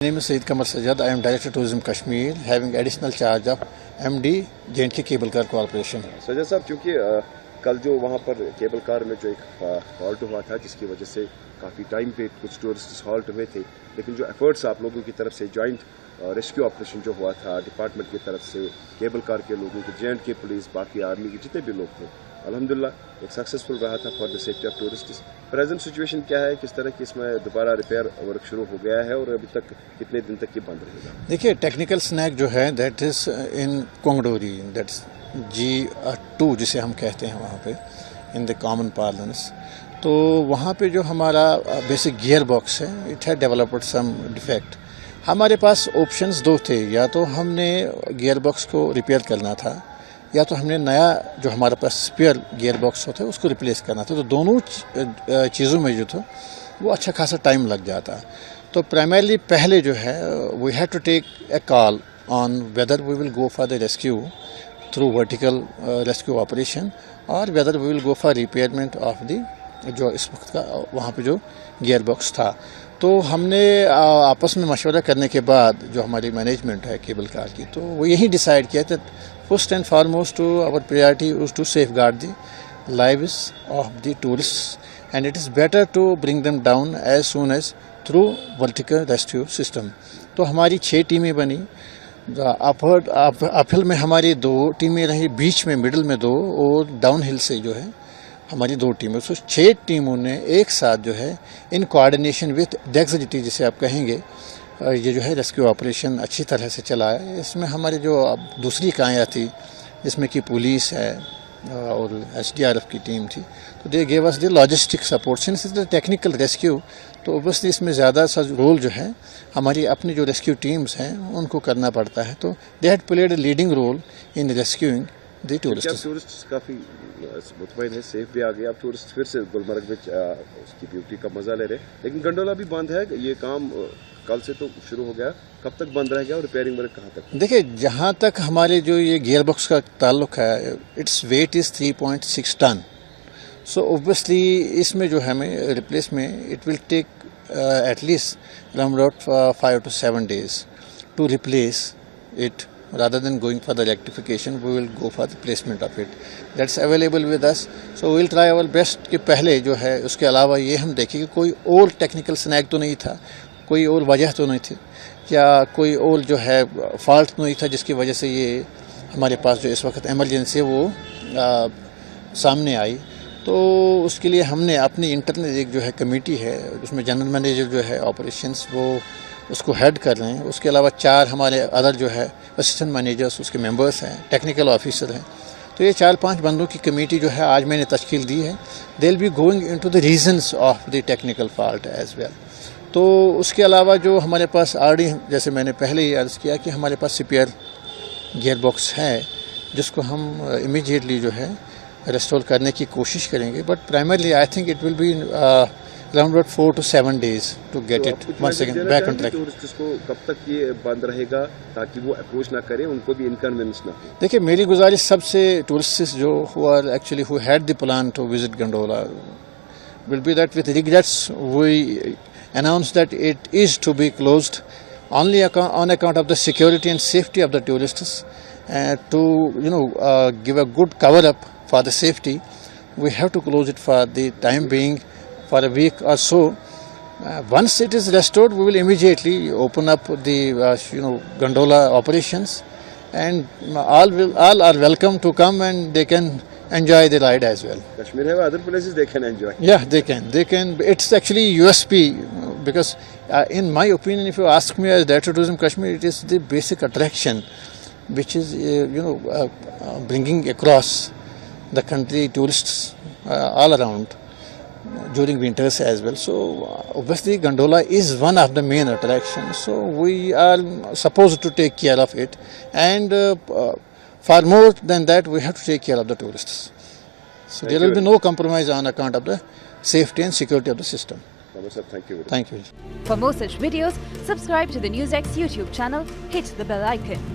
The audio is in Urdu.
My name is Saeed Kamar Sajjad. I am Director Tourism Kashmir, having additional charge of MD J&K Cable Car Corporation. Sajjad صاحب چونکہ کل جو وہاں پر کیبل کار میں جو ایک ہالٹ ہوا تھا جس کی وجہ سے کافی ٹائم پہ کچھ ٹورسٹ ہالٹ ہوئے تھے، لیکن جو ایفرٹس آپ لوگوں کی طرف سے جوائنٹ ریسکیو آپریشن جو ہوا تھا ڈپارٹمنٹ کی طرف سے، کیبل کار کے لوگوں کے، J&K پولیس، باقی آرمی کے جتنے بھی لوگ تھے، الحمدللہ ایک سکسیزفل رہا تھا for the safety of tourists. Present situation کیا ہے، کس طرح کی اس میں دوبارہ ریپیئر ورک شروع ہو گیا ہے اور ابھی تک کتنے دن تک یہ بند رہے گا؟ دیکھیے ٹیکنیکل سنیک جو ہے that is in کونگڈوری، that's G2 جسے ہم کہتے ہیں وہاں پہ ان دا کامن پارلنس. تو وہاں پہ جو ہمارا بیسک گیئر باکس ہے it had developed some defect. ہمارے پاس آپشنز دو تھے، یا تو ہم نے گیئر باکس کو ریپیئر کرنا تھا یا تو ہم نے نیا جو ہمارے پاس اسپیئر گیئر باکس ہوتا ہے اس کو ریپلیس کرنا تھا. تو دونوں چیزوں میں جو تھا وہ اچھا خاصا ٹائم لگ جاتا. تو پرائمرلی پہلے جو ہے we had to take a call on whether we will go for the rescue through vertical rescue operation اور whether we will go for repairment of the جو اس وقت کا وہاں پہ جو گیئر باکس تھا. تو ہم نے آپس میں مشورہ کرنے کے بعد جو ہماری مینجمنٹ ہے کیبل کار کی، تو وہ یہی ڈیسائیڈ کیا کہ first and foremost our priority is to safeguard the lives of the tourist and it is better to bring them down as soon as through vertical rescue system. تو ہماری 6 ٹیمیں بنی. اپ ہل میں ہماری 2 ٹیمیں رہی، بیچ میں مڈل میں 2 اور ڈاؤن ہل سے جو ہے ہماری 2 ٹیمیں. سو 6 ٹیموں نے ایک ساتھ جو ہے ان کوآرڈینیشن وتھ ڈیکسٹریٹی جسے آپ کہیں گے یہ جو ہے ریسکیو آپریشن اچھی طرح سے چلا ہے. اس میں ہماری جو دوسری اکائیاں تھی جس میں کہ پولیس ہے اور SDRF کی ٹیم تھی، تو they gave us the logistic support. Since it is technical rescue تو اوبیسلی اس میں زیادہ سا رول جو ہے ہماری اپنی جو ریسکیو ٹیمز ہیں ان کو کرنا پڑتا ہے. تو they had played a leading role in rescuing the tourist. Tourist کافی مطمئن ہے، سیف بھی آ گیا. اب ٹورسٹ پھر سے گلمرگ میں اس کی بیوٹی کا مزہ لے رہے، لیکن گنڈولا بھی بند ہے. یہ کام کل سے تو شروع ہو گیا، کب تک بند رہ گیا اور ریپیئرنگ ورک کہاں تک؟ دیکھیں جہاں تک ہمارے جو یہ گیئر باکس کا تعلق ہے its weight is 3.6 ton. So obviously اس میں جو ہمیں ریپلیس میں it will take at least around 5 to 7 days to replace it. Rather than going for the rectification, we will go for the placement of it. That's available with us. So we will try our best کہ پہلے جو ہے اس کے علاوہ یہ ہم دیکھیں کہ کوئی اور ٹیکنیکل سنیک تو نہیں تھا، کوئی اور وجہ تو نہیں تھی، یا کوئی اور جو ہے فالٹ تو نہیں تھا جس کی وجہ سے یہ ہمارے پاس جو اس وقت ایمرجنسی وہ سامنے آئی. تو اس کے لیے ہم نے اپنی انٹرنل ایک جو ہے کمیٹی ہے اس میں جنرل مینیجر جو ہے آپریشنس وہ اس کو ہیڈ کر رہے ہیں. اس کے علاوہ 4 ہمارے ادر جو ہے اسسٹنٹ مینیجرس اس کے ممبرس ہیں، ٹیکنیکل آفیسر ہیں. تو یہ 4-5 بندوں کی کمیٹی جو ہے آج میں نے تشکیل دی ہے. They will be going into the reasons of the technical fault as well. تو اس کے علاوہ جو ہمارے پاس آلریڈی جیسے میں نے پہلے ہی عرض کیا کہ ہمارے پاس اسپیئر گیئر باکس ہے جس کو ہم امیجیٹلی جو ہے ریسٹور کرنے کی کوشش کریں گے. But primarily I think it will be around 4 to 7 days to get it once again back on track. Tourist کو کب تک یہ بند رہے گا تاکہ وہ اپروچ نہ کریں، ان کو بھی انکنوینس نہ ہو؟ دیکھیے میری گزارش سب سے ٹورسٹ جو who had the plan to visit Gondola will be that with regrets we announce that it is to be closed only on account of the security and safety of the tourists. To give a good cover up for the safety, we have to close it for the time being for a week or so. Once it is restored, we will immediately open up the gondola operations, and all are welcome to come and they can enjoy the ride as well. Kashmir have other places they can enjoy. Yeah, they can. It's actually USP because in my opinion, if you ask me as Director Tourism Kashmir, it is the basic attraction which is bringing across the country tourists all around during winters as well. So obviously gondola is one of the main attractions, so we are supposed to take care of it, and far more than that we have to take care of the tourists. So there will be no compromise on account of the safety and security of the system. Thank you. For more such videos, subscribe to the NewsX YouTube channel, hit the bell icon.